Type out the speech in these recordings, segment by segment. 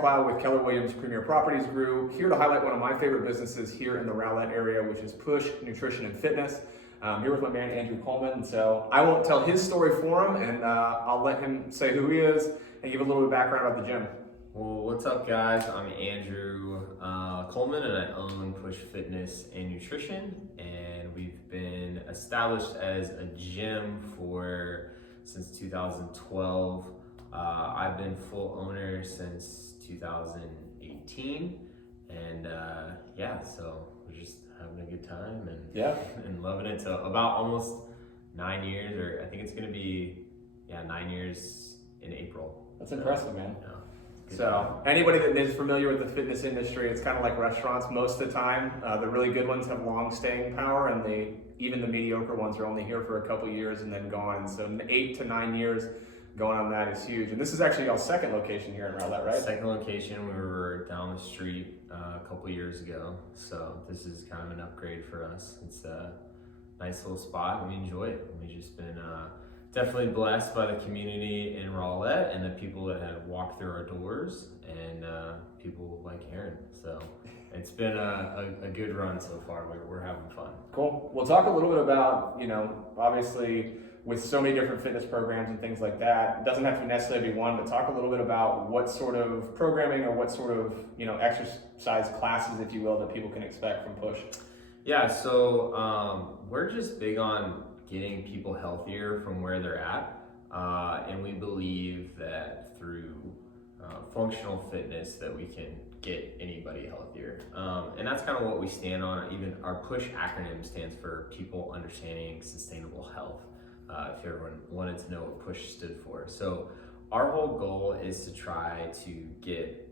With Keller Williams Premier Properties Group, here to highlight one of my favorite businesses here in the Rowlett area, which is Push Nutrition and Fitness. Here with my man Andrew Coleman, and so I won't tell his story for him, and I'll let him say who he is and give a little bit of background about the gym. Well, what's up, guys? I'm Andrew Coleman, and I own Push Fitness and Nutrition, and we've been established as a gym since 2012. I've been full owner since 2018, and so we're just having a good time and loving it. So about almost 9 years, or I think it's gonna be 9 years in April. That's impressive, man. Yeah. So anybody that is familiar with the fitness industry, it's kind of like restaurants most of the time. The really good ones have long staying power, and even the mediocre ones are only here for a couple years and then gone. And so 8 to 9 years going on that is huge. And this is actually y'all's second location here in Rowlett, right? Second location. We were down the street a couple years ago, so this is kind of an upgrade for us. It's a nice little spot, and we enjoy it. We've just been definitely blessed by the community in Rowlett and the people that have walked through our doors, and people like Aaron. So it's been a good run so far. We're having fun. Cool. We'll talk a little bit about, obviously with so many different fitness programs and things like that, it doesn't have to necessarily be one, but talk a little bit about what sort of programming or what sort of, exercise classes, if you will, that people can expect from Push. Yeah, so we're just big on getting people healthier from where they're at, and we believe that through functional fitness that we can get anybody healthier, and that's kind of what we stand on. Even our PUSH acronym stands for People Understanding Sustainable Health, if everyone wanted to know what PUSH stood for. So our whole goal is to try to get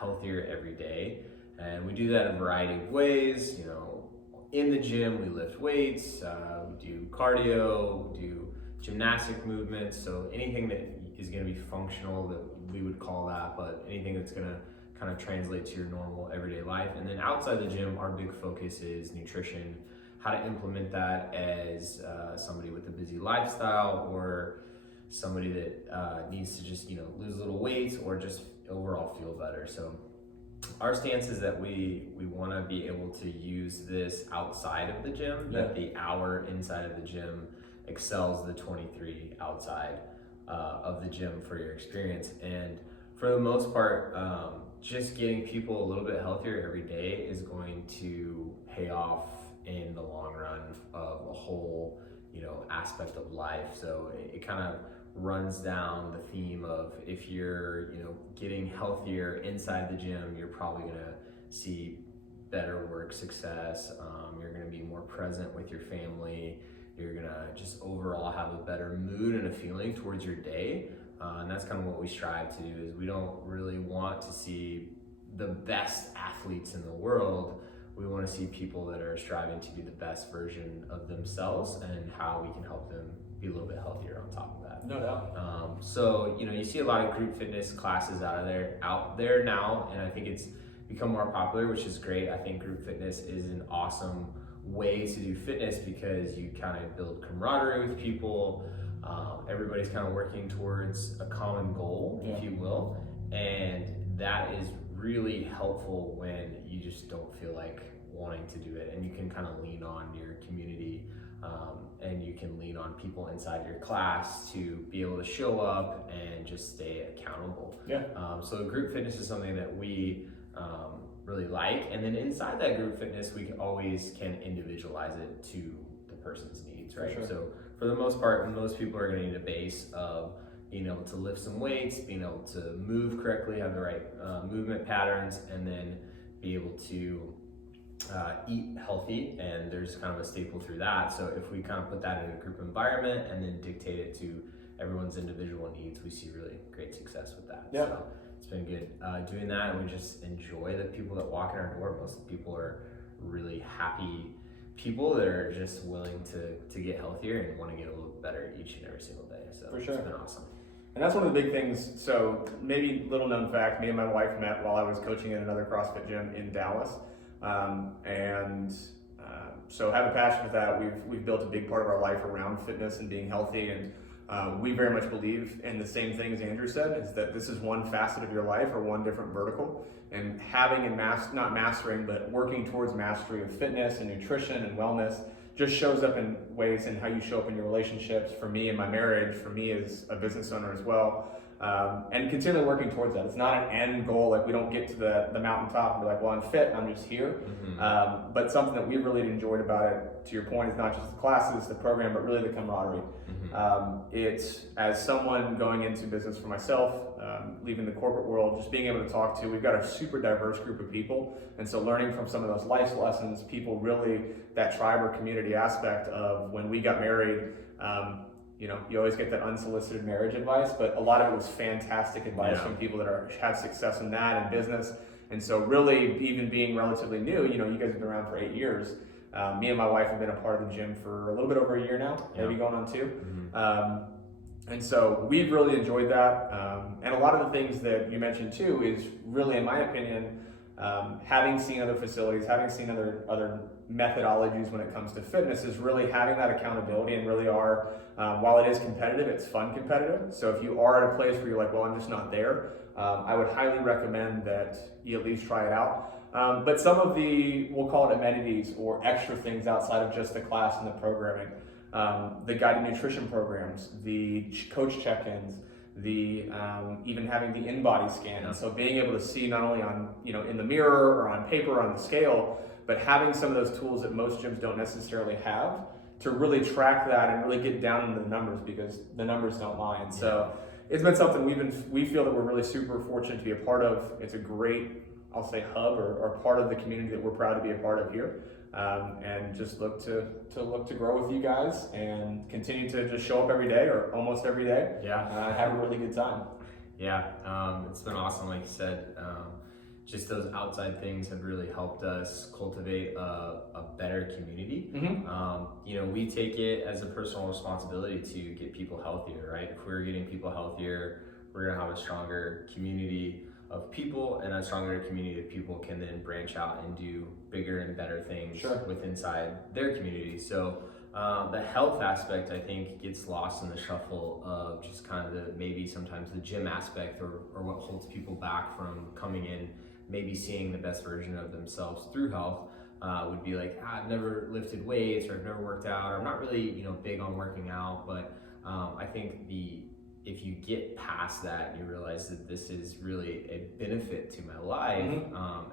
healthier every day, and we do that in a variety of ways. In the gym, we lift weights, we do cardio, we do gymnastic movements, so anything that is going to be functional, that we would call that, but anything that's going to kind of translate to your normal everyday life. And then outside the gym, our big focus is nutrition, how to implement that as somebody with a busy lifestyle, or somebody that needs to just lose a little weight or just overall feel better. So our stance is that we want to be able to use this outside of the gym, that the hour inside of the gym excels the 23 outside of the gym for your experience. And for the most part, just getting people a little bit healthier every day is going to pay off in the long run of a whole aspect of life. So it kind of runs down the theme of, if you're getting healthier inside the gym, you're probably going to see better work success, you're going to be more present with your family, you're going to just overall have a better mood and a feeling towards your day, and that's kind of what we strive to do. Is we don't really want to see the best athletes in the world. We want to see people that are striving to be the best version of themselves, and how we can help them be a little bit healthier on top of that. No doubt. So you see a lot of group fitness classes out there now, and I think it's become more popular, which is great. I think group fitness is an awesome way to do fitness, because you kind of build camaraderie with people. Everybody's kind of working towards a common goal, if you will, and that is really helpful when you just don't feel like wanting to do it, and you can kind of lean on your community, and you can lean on people inside your class to be able to show up and just stay accountable. So group fitness is something that we really like, and then inside that group fitness, we can individualize it to the person's needs, right? Sure. So for the most part, most people are going to need a base of being able to lift some weights, being able to move correctly, have the right movement patterns, and then be able to eat healthy, and there's kind of a staple through that. So if we kind of put that in a group environment and then dictate it to everyone's individual needs, we see really great success with that. So it's been good doing that, and we just enjoy the people that walk in our door. Most of the people are really happy people that are just willing to get healthier and want to get a little better each and every single day. So For sure. It's been awesome. And that's one of the big things. So maybe little known fact, me and my wife met while I was coaching in another CrossFit gym in Dallas. So have a passion for that. We've built a big part of our life around fitness and being healthy. And we very much believe in the same thing as Andrew said, is that this is one facet of your life or one different vertical, and having and not mastering, but working towards mastery of fitness and nutrition and wellness just shows up in ways in how you show up in your relationships. For me in my marriage, for me as a business owner as well, and continually working towards that. It's not an end goal, like we don't get to the mountaintop and be like, well, I'm fit, I'm just here. But something that we really enjoyed about it, to your point, is not just the classes, the program, but really the camaraderie. It's, as someone going into business for myself, leaving the corporate world, just being able to talk to, we've got a super diverse group of people, and so learning from some of those life lessons, people really, that tribe or community aspect of when we got married, you always get that unsolicited marriage advice, but a lot of it was fantastic advice from people that have success in that and business. And so really, even being relatively new, you guys have been around for 8 years. Me and my wife have been a part of the gym for a little bit over a year now, maybe going on 2. And so we've really enjoyed that. And a lot of the things that you mentioned too is really, in my opinion, having seen other facilities, having seen other methodologies when it comes to fitness, is really having that accountability, and really while it is competitive, it's fun competitive. So if you are at a place where you're like, well, I'm just not there, I would highly recommend that you at least try it out. But some of the, we'll call it amenities or extra things outside of just the class and the programming, the guided nutrition programs, the coach check-ins, the even having the in-body scan. And so being able to see not only on, in the mirror or on paper or on the scale, but having some of those tools that most gyms don't necessarily have to really track that and really get down into the numbers, because the numbers don't lie. And so it's been something we feel that we're really super fortunate to be a part of. It's a great, I'll say, hub or part of the community that we're proud to be a part of here. And just look to grow with you guys and continue to just show up every day or almost every day. Have a really good time. It's been awesome, like you said. Just those outside things have really helped us cultivate a better community. We take it as a personal responsibility to get people healthier, right? If we're getting people healthier, we're gonna have a stronger community of people, and a stronger community of people can then branch out and do bigger and better things inside their community. So the health aspect, I think, gets lost in the shuffle of just kind of maybe sometimes the gym aspect, or what holds people back from coming in, maybe seeing the best version of themselves through health. Would be like, I've never lifted weights, or I've never worked out, or I'm not really big on working out. But I think if you get past that and you realize that this is really a benefit to my life,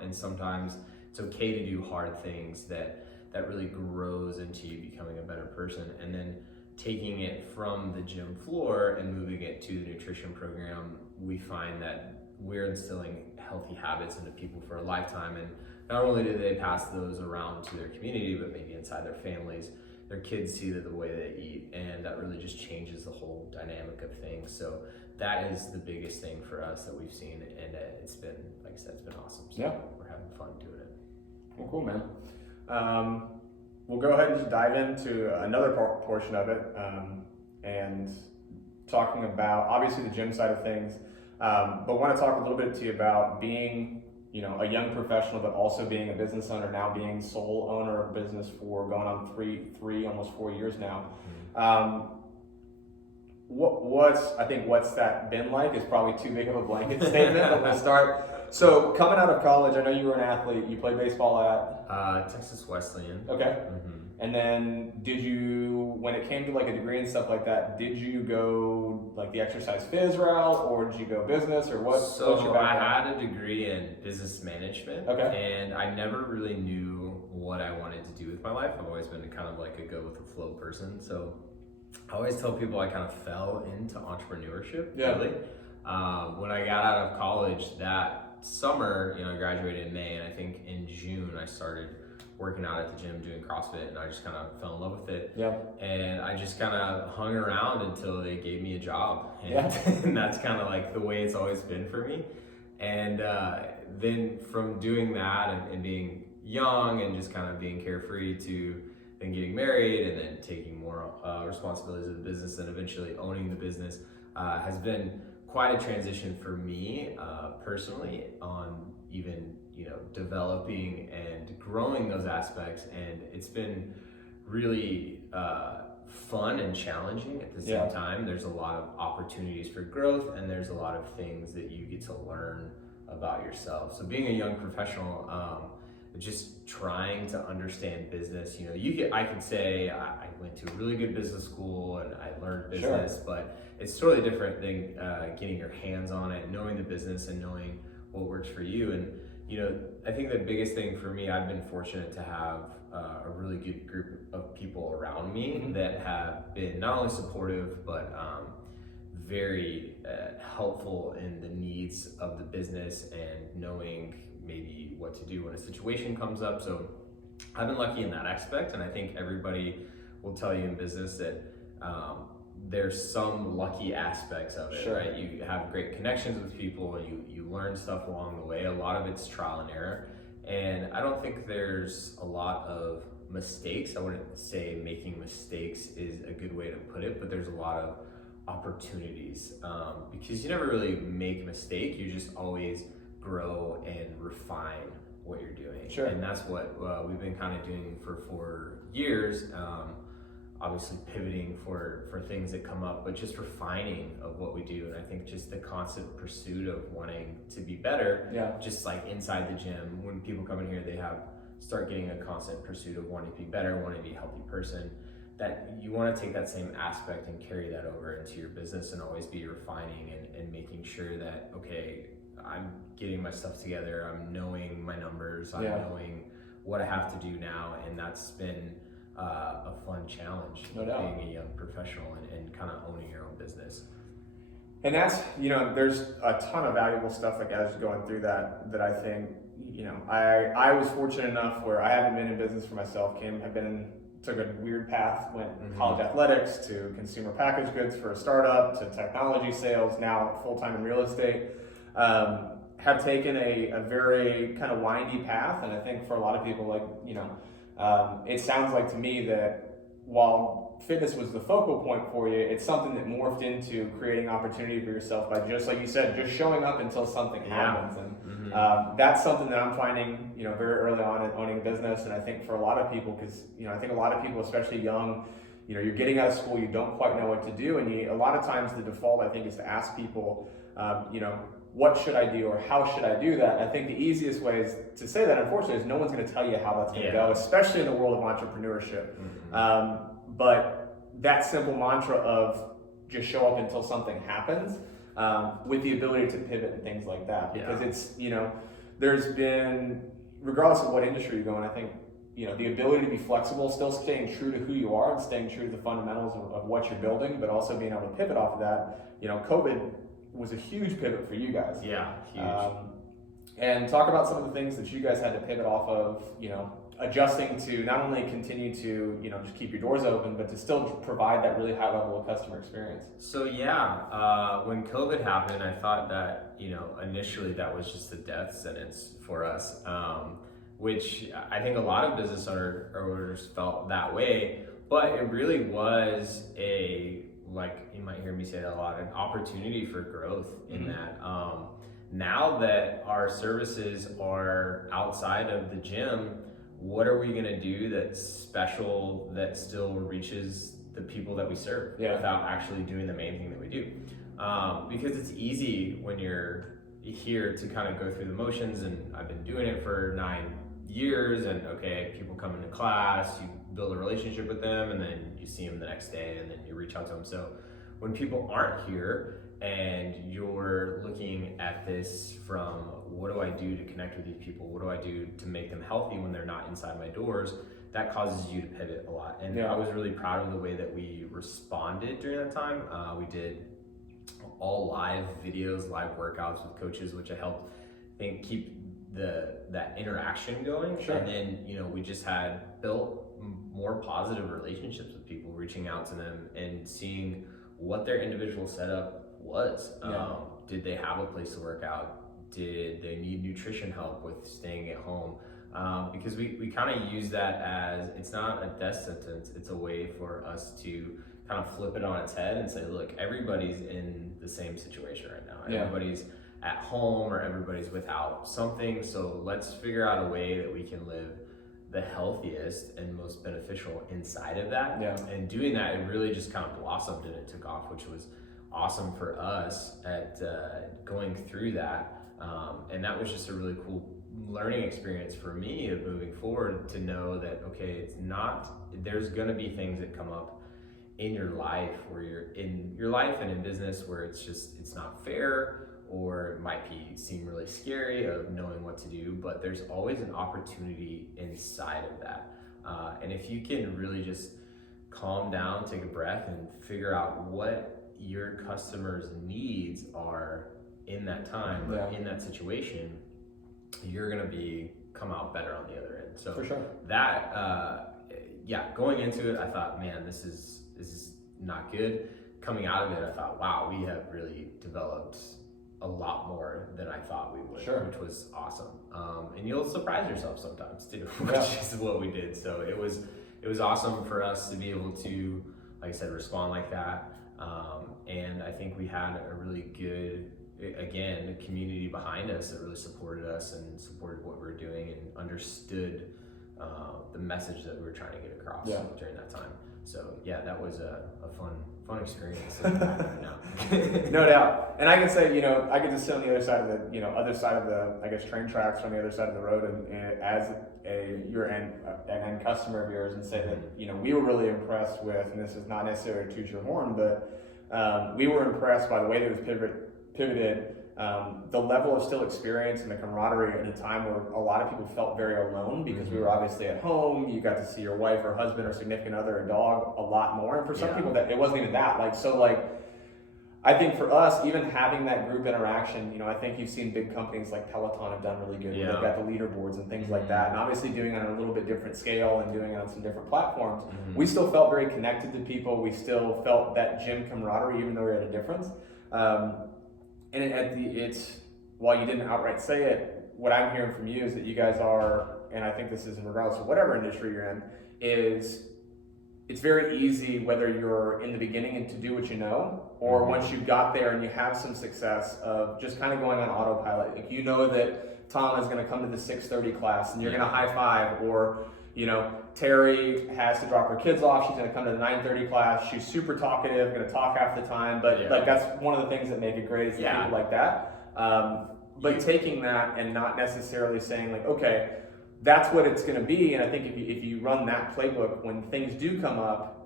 and sometimes it's okay to do hard things that really grows into you becoming a better person, and then taking it from the gym floor and moving it to the nutrition program, we find that we're instilling healthy habits into people for a lifetime. And not only do they pass those around to their community, but maybe inside their families, their kids see the way they eat, and that really just changes the whole dynamic of things. So that is the biggest thing for us that we've seen, and it's been, like I said, it's been awesome. So we're having fun doing it. Well, cool, man. We'll go ahead and just dive into another portion of it, and talking about obviously the gym side of things, but want to talk a little bit to you about being a young professional, but also being a business owner, now being sole owner of business for going on three, almost 4 years now. What's that been like is probably too big of a blanket statement, but we'll start. So coming out of college, I know you were an athlete. You played baseball at? Texas Wesleyan. Okay. And then did you, when it came to like a degree and stuff like that, did you go like the exercise phys route, or did you go business, or what? So what's your background? I had a degree in business management, and I never really knew what I wanted to do with my life. I've always been kind of like a go with the flow person. So I always tell people I kind of fell into entrepreneurship, really. When I got out of college that summer, I graduated in May, and I think in June I started working out at the gym doing CrossFit, and I just kind of fell in love with it. And I just kind of hung around until they gave me a job, and that's kind of like the way it's always been for me. And then from doing that and being young and just kind of being carefree to then getting married and then taking more responsibilities of the business and eventually owning the business has been quite a transition for me personally, on even developing and growing those aspects. And it's been really fun and challenging at the same time. There's a lot of opportunities for growth, and there's a lot of things that you get to learn about yourself. So being a young professional, just trying to understand business, I could say I went to a really good business school and I learned business, but it's totally different than getting your hands on it, knowing the business and knowing what works for you. And I think the biggest thing for me, I've been fortunate to have a really good group of people around me that have been not only supportive, but very helpful in the needs of the business and knowing maybe what to do when a situation comes up. So I've been lucky in that aspect, and I think everybody will tell you in business that there's some lucky aspects of it, right? You have great connections with people, and you learn stuff along the way. A lot of it's trial and error, and I don't think there's a lot of mistakes. I wouldn't say making mistakes is a good way to put it, but there's a lot of opportunities, because you never really make a mistake. You just always grow and refine what you're doing. And that's what we've been kind of doing for 4 years. Obviously pivoting for things that come up, but just refining of what we do. And I think just the constant pursuit of wanting to be better, just like inside the gym, when people come in here, they start getting a constant pursuit of wanting to be better, wanting to be a healthy person, that you want to take that same aspect and carry that over into your business and always be refining and making sure that, okay, I'm getting my stuff together, I'm knowing my numbers, I'm knowing what I have to do now. And that's been a fun challenge, being a young professional and kind of owning your own business. And that's, there's a ton of valuable stuff like as going through that I think, I was fortunate enough where I haven't been in business for myself, took a weird path, went college athletics to consumer packaged goods for a startup to technology sales, now full-time in real estate. Have taken a very kind of windy path, and I think for a lot of people, it sounds like to me that while fitness was the focal point for you, it's something that morphed into creating opportunity for yourself by, just like you said, just showing up until something happens. And that's something that I'm finding, very early on in owning a business. And I think for a lot of people, because, I think a lot of people, especially young, you're getting out of school, you don't quite know what to do. And a lot of times the default, I think, is to ask people, what should I do or how should I do that? And I think the easiest way is to say that, unfortunately, is no one's going to tell you how that's going to go, especially in the world of entrepreneurship. But that simple mantra of just show up until something happens, with the ability to pivot and things like that, because it's, there's been, regardless of what industry you go in, I think, the ability to be flexible, still staying true to who you are and staying true to the fundamentals of what you're building, but also being able to pivot off of that. COVID was a huge pivot for you guys. Yeah, huge. And talk about some of the things that you guys had to pivot off of, adjusting to not only continue to, just keep your doors open, but to still provide that really high level of customer experience. So when COVID happened, I thought that, initially that was just a death sentence for us, which I think a lot of business owners felt that way, but it really was you might hear me say that a lot, an opportunity for growth in that. Now that our services are outside of the gym, what are we going to do that's special that still reaches the people that we serve without actually doing the main thing that we do? Because it's easy when you're here to kind of go through the motions, and I've been doing it for 9 years, and people come into class, you build a relationship with them, and then you see them the next day, and then you reach out to them. So when people aren't here and you're looking at this from, what do I do to connect with these people? What do I do to make them healthy when they're not inside my doors? That causes you to pivot a lot. And I was really proud of the way that we responded during that time. We did all live videos, live workouts with coaches, which I helped keep that interaction going. And then, we just had built more positive relationships with people, reaching out to them and seeing what their individual setup was. Did they have a place to work out? Did they need nutrition help with staying at home? Because we kind of use that as, it's not a death sentence, it's a way for us to kind of flip it on its head and say, look, everybody's in the same situation right now. Everybody's at home or everybody's without something, so let's figure out a way that we can live the healthiest and most beneficial inside of that. Yeah. And doing that, it really just kind of blossomed and it took off, which was awesome for us at going through that. And that was just a really cool learning experience for me of moving forward, to know that, okay, it's not, there's going to be things that come up in your life, where you're in your life and in business, where it's not fair, or it might seem really scary of knowing what to do, but there's always an opportunity inside of that. And if you can really just calm down, take a breath, and figure out what your customers' needs are in that time, or in that situation, you're gonna come out better on the other end. So for sure. That, going into it, I thought, man, this is not good. Coming out of it, I thought, wow, we have really developed a lot more than I thought we would, sure. which was awesome. And you'll surprise yourself sometimes too, which is what we did. So it was awesome for us to be able to, like I said, respond like that. And I think we had a really good, again, a community behind us that really supported us and supported what we were doing and understood the message that we were trying to get across during that time. So yeah, that was a fun experience. No doubt. And I can say, I get to sit on the other side of the, I guess, train tracks on the other side of the road, and as an end customer of yours, and say that, we were really impressed with, and this is not necessarily to toot your horn, but we were impressed by the way that it was pivoted, the level of still experience and the camaraderie at a time where a lot of people felt very alone, because we were obviously at home. You got to see your wife or husband or significant other or dog a lot more, and for some people that it wasn't even that. I think for us, even having that group interaction, I think you've seen big companies like Peloton have done really good. They've got the leaderboards and things like that, and obviously doing it on a little bit different scale and doing it on some different platforms. We still felt very connected to people. We still felt that gym camaraderie, even though we were at a difference. And it's while you didn't outright say it, what I'm hearing from you is that you guys are, and I think this is in regardless of whatever industry you're in, is it's very easy, whether you're in the beginning and to do what you know, or once you've got there and you have some success, of just kind of going on autopilot. Like, that Tom is going to come to the 6:30 class and you're going to high five, or Terry has to drop her kids off. She's going to come to the 9:30 class. She's super talkative, going to talk half the time. But that's one of the things that make it great, is people like that. But taking that and not necessarily saying okay, that's what it's going to be. And I think if you run that playbook, when things do come up,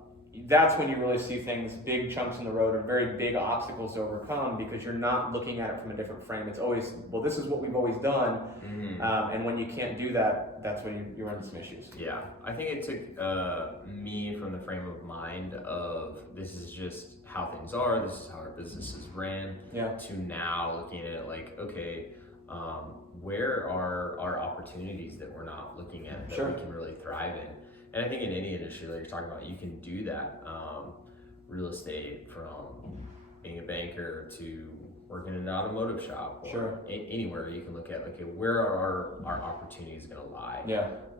that's when you really see things, big chunks in the road, or very big obstacles to overcome, because you're not looking at it from a different frame. It's always, well, this is what we've always done. And when you can't do that, that's when you run into some issues. Yeah, I think it took me from the frame of mind of, this is just how things are, this is how our business is ran, to now looking at it like, okay, where are our opportunities that we're not looking at that we can really thrive in? And I think in any industry, like you're talking about, you can do that. Real estate, from being a banker to working in an automotive shop, or anywhere you can look at, where are our opportunities going to lie?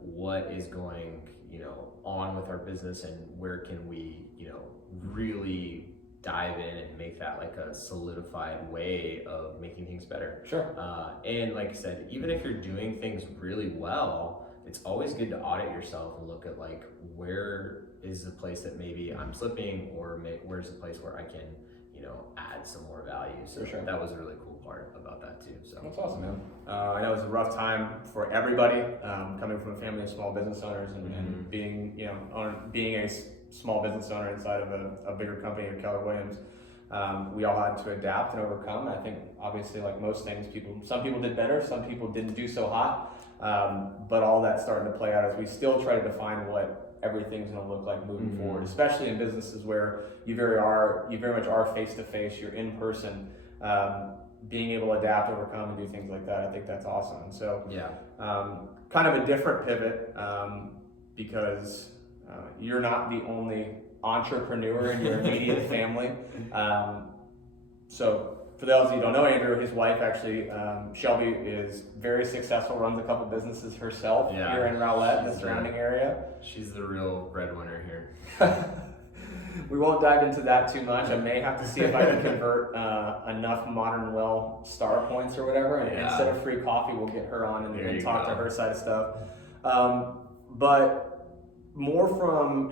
What is going, on with our business, and where can we, really dive in and make that like a solidified way of making things better. And like I said, even if you're doing things really well, it's always good to audit yourself and look at where is the place that maybe I'm slipping, or where's the place where I can, add some more value. So that was a really cool part about that too. So that's awesome, man. I know it was a rough time for everybody, coming from a family of small business owners, and being, being a small business owner inside of a bigger company of Keller Williams. We all had to adapt and overcome. I think obviously, like most things, some people did better, some people didn't do so hot. But all that's starting to play out as we still try to define what everything's going to look like moving forward, especially in businesses where you very much are face to face, you're in person, being able to adapt, overcome, and do things like that. I think that's awesome. And so, kind of a different pivot, because you're not the only entrepreneur in your immediate family. So for those of you who don't know Andrew, his wife actually, Shelby, is very successful, runs a couple businesses herself here in Rowlett and the surrounding area. She's the real breadwinner here. We won't dive into that too much. I may have to see if I can convert enough Modern Well star points or whatever, and instead of free coffee, we'll get her on and talk to her side of stuff. but more from,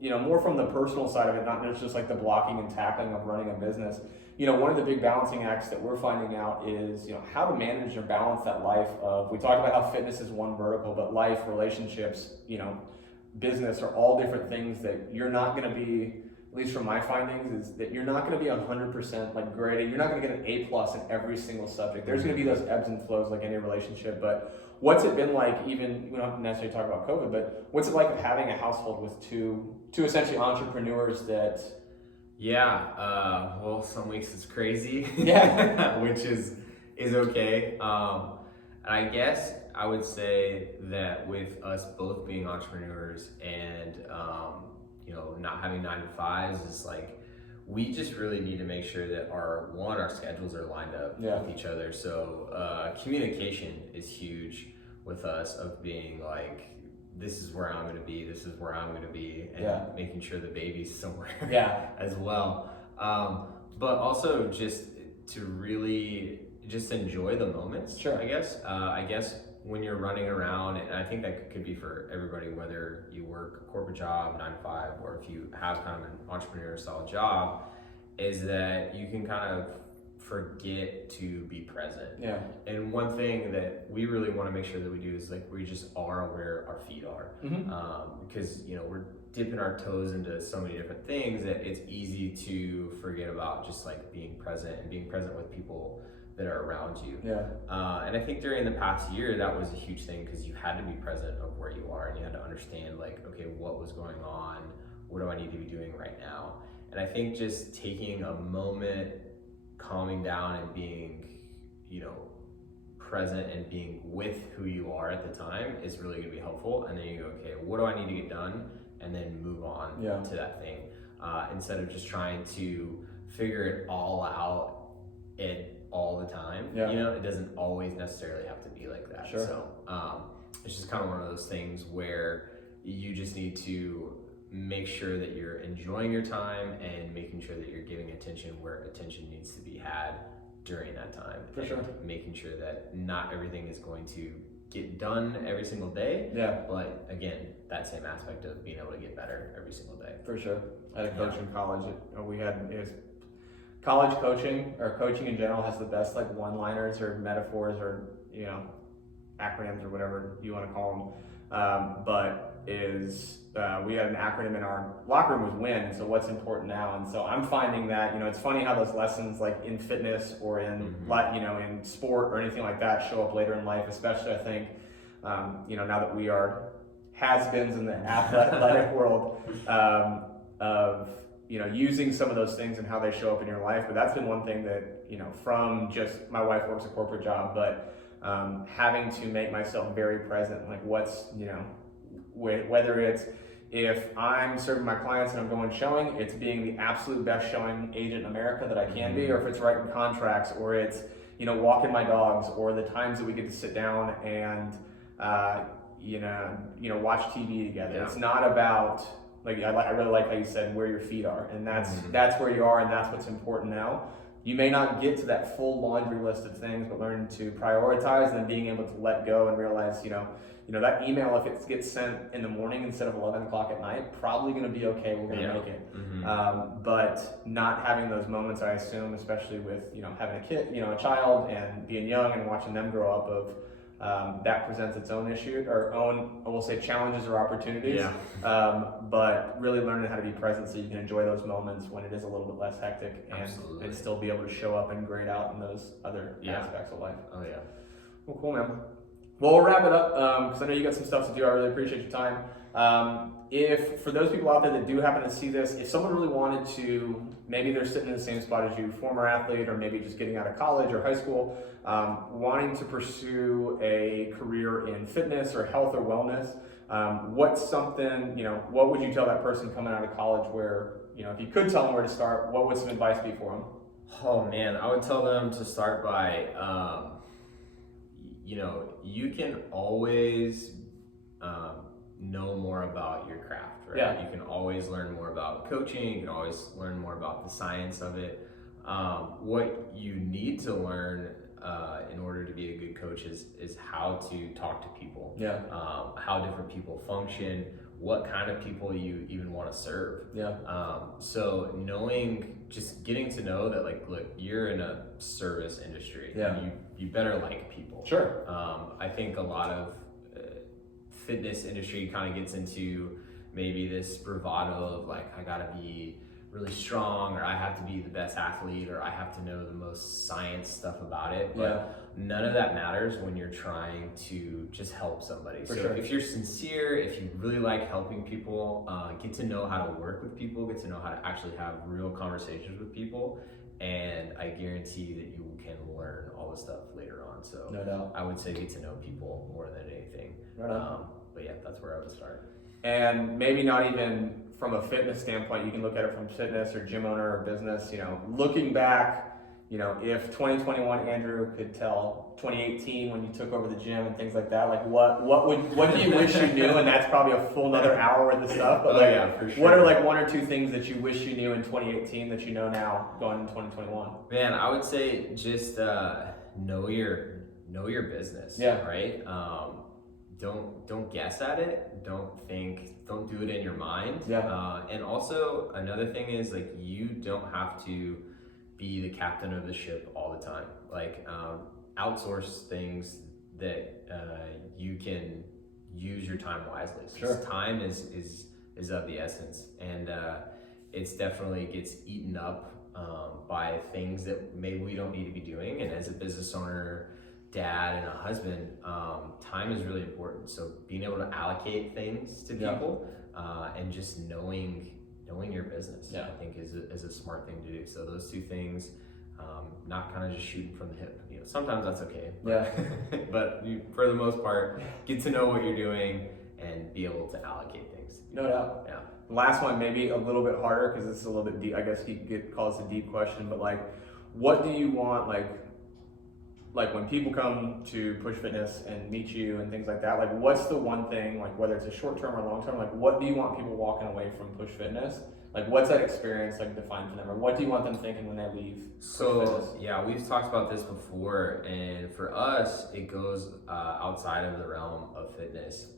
more from the personal side of it, not just like the blocking and tackling of running a business. One of the big balancing acts that we're finding out is, how to manage or balance that life of, we talked about how fitness is one vertical, but life, relationships, business are all different things that you're not going to be, at least from my findings, is that you're not going to be 100% like graded. You're not going to get an A+ in every single subject. There's going to be those ebbs and flows like any relationship, but what's it been like, even, we don't have to necessarily talk about COVID, but what's it like of having a household with two essentially entrepreneurs that... Yeah, well, some weeks it's crazy, yeah, which is okay. I guess I would say that with us both being entrepreneurs and not having 9 to 5s, is like we just really need to make sure that our schedules are lined up with each other. So communication is huge with us, of being like, this is where I'm going to be, this is where I'm going to be, and making sure the baby's somewhere as well. But also just to really just enjoy the moments. Sure. I guess when you're running around, and I think that could be for everybody, whether you work a corporate job 9 to 5, or if you have kind of an entrepreneur style job, is that you can kind of forget to be present. Yeah. And one thing that we really want to make sure that we do is like, we just are where our feet are. Because we're dipping our toes into so many different things that it's easy to forget about just like being present and being present with people that are around you. And I think during the past year, that was a huge thing, because you had to be present of where you are, and you had to understand like, okay, what was going on? What do I need to be doing right now? And I think just taking a moment, calming down, and being, present and being with who you are at the time is really going to be helpful. And then you go, okay, what do I need to get done? And then move on to that thing, instead of just trying to figure it all out all the time. It doesn't always necessarily have to be like that. Sure. So it's just kind of one of those things where you just need to make sure that you're enjoying your time and making sure that you're giving attention where attention needs to be had during that time. For sure. Making sure that not everything is going to get done every single day. But again, that same aspect of being able to get better every single day. For sure. I had a coach in college. It was college coaching, or coaching in general, has the best like one-liners or metaphors or acronyms or whatever you want to call them. We had an acronym in our locker room, was WIN. And so what's important now? And so I'm finding that it's funny how those lessons like in fitness or in in sport or anything like that show up later in life. Especially I think now that we are has-beens in the athletic world, of using some of those things and how they show up in your life. But that's been one thing that from just, my wife works a corporate job, but having to make myself very present, like what's whether it's, if I'm serving my clients and I'm going showing, it's being the absolute best showing agent in America that I can be, or if it's writing contracts, or it's walking my dogs, or the times that we get to sit down and watch TV together. It's not about, like, I really like how you said where your feet are, and that's where you are, and that's what's important now. You may not get to that full laundry list of things, but learn to prioritize, and then being able to let go and realize, that email, if it gets sent in the morning instead of 11 o'clock at night, probably going to be okay. We're going to make it. But not having those moments, I assume, especially with, having a kid, a child, and being young and watching them grow up, of that presents its own issue, or own, we'll say, challenges or opportunities. But really learning how to be present so you can enjoy those moments when it is a little bit less hectic, and still be able to show up and grade out in those other aspects of life. Well, cool, man. Well, we'll wrap it up, because I know you got some stuff to do. I really appreciate your time. If, for those people out there that do happen to see this, if someone really wanted to, maybe they're sitting in the same spot as you, former athlete, or maybe just getting out of college or high school, wanting to pursue a career in fitness or health or wellness, what's something, what would you tell that person coming out of college where, if you could tell them where to start, what would some advice be for them? Oh man, I would tell them to start by, you can always know more about your craft, right? You can always learn more about coaching, you can always learn more about the science of it. What you need to learn in order to be a good coach is how to talk to people. Yeah. How different people function, what kind of people you even want to serve. Yeah. So just getting to know that, like, look, you're in a service industry. Yeah. And you better like people. Sure. I think a lot of fitness industry kind of gets into maybe this bravado of like, I gotta be really strong, or I have to be the best athlete, or I have to know the most science stuff about it. But none of that matters when you're trying to just help somebody. For so sure. if you're sincere, if you really like helping people, get to know how to work with people, get to know how to actually have real conversations with people, and I guarantee that you can learn all the stuff later on. So No doubt. I would say get to know people more than anything. Right on. But yeah, that's where I would start. And maybe not even from a fitness standpoint, you can look at it from fitness or gym owner or business, looking back, if 2021 Andrew could tell 2018 when you took over the gym and things like that, like what do you wish you knew? And that's probably a full another hour worth of stuff. But yeah, for sure. What are like one or two things that you wish you knew in 2018 that you know now going into 2021? Man, I would say just know your business. Yeah. Right. Don't guess at it. Don't do it in your mind. Yeah. And also another thing is, like, you don't have to be the captain of the ship all the time. Like, outsource things that you can use your time wisely. Sure. Time is of the essence, and it's definitely gets eaten up by things that maybe we don't need to be doing. And as a business owner, dad, and a husband, time is really important. So being able to allocate things to people, and just knowing your business, I think is a smart thing to do. So those two things, not kind of just shooting from the hip. Sometimes that's okay. But for the most part, get to know what you're doing and be able to allocate things. No doubt. Yeah. Last one, maybe a little bit harder because it's a little bit deep. I guess he could call this a deep question, but like, what do you want, like when people come to Push Fitness and meet you and things like that, like what's the one thing, like whether it's a short term or long term, like what do you want people walking away from Push Fitness? Like what's that experience like defined for them, or what do you want them thinking when they leave Push Fitness? Yeah, we've talked about this before, and for us, it goes outside of the realm of fitness.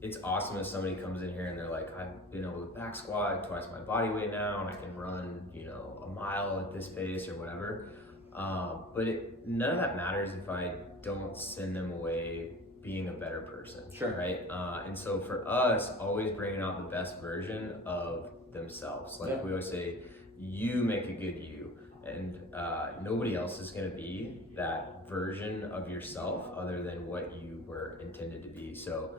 It's awesome if somebody comes in here and they're like, I've been able to back squat twice my body weight now, and I can run, a mile at this pace or whatever. But none of that matters if I don't send them away being a better person. Sure. Right? And so for us, always bringing out the best version of themselves. Like we always say, you make a good you, and nobody else is going to be that version of yourself other than what you were intended to be. So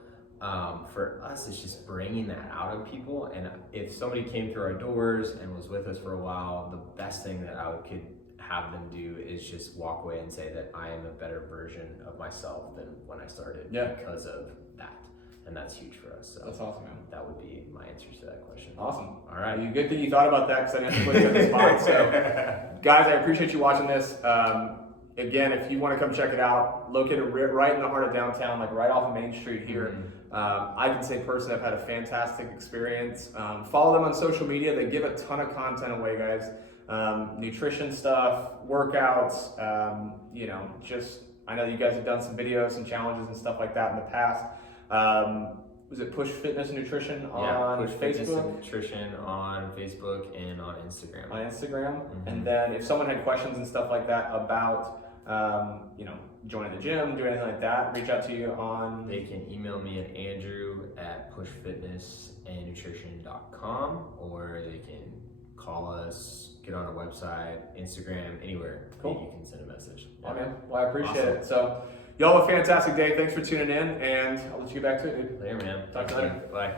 for us, it's just bringing that out of people. And if somebody came through our doors and was with us for a while, the best thing that could have them do is just walk away and say that I am a better version of myself than when I started because of that. And that's huge for us. So that's awesome, man. That would be my answers to that question. Awesome. All right. Well, good thing you thought about that, because I didn't have to put you on the spot. So guys, I appreciate you watching this. Again, if you want to come check it out, located right in the heart of downtown, like right off of Main Street here. I can say personally, I've had a fantastic experience. Follow them on social media. They give a ton of content away, guys. Nutrition stuff, workouts, I know you guys have done some videos, some challenges and stuff like that in the past. Was it Push Fitness and Nutrition on Push Fitness Facebook? and Nutrition on Facebook and on Instagram. On Instagram. And then if someone had questions and stuff like that about, joining the gym, doing anything like that, reach out to you on... They can email me at andrew@pushfitnessandnutrition.com, or they can call us, get on our website, Instagram, anywhere. Cool. You can send a message. Yeah, man. Well, I appreciate it. So, y'all have a fantastic day. Thanks for tuning in, and I'll let you get back to it, dude. Later, man. Talk to you later. Bye.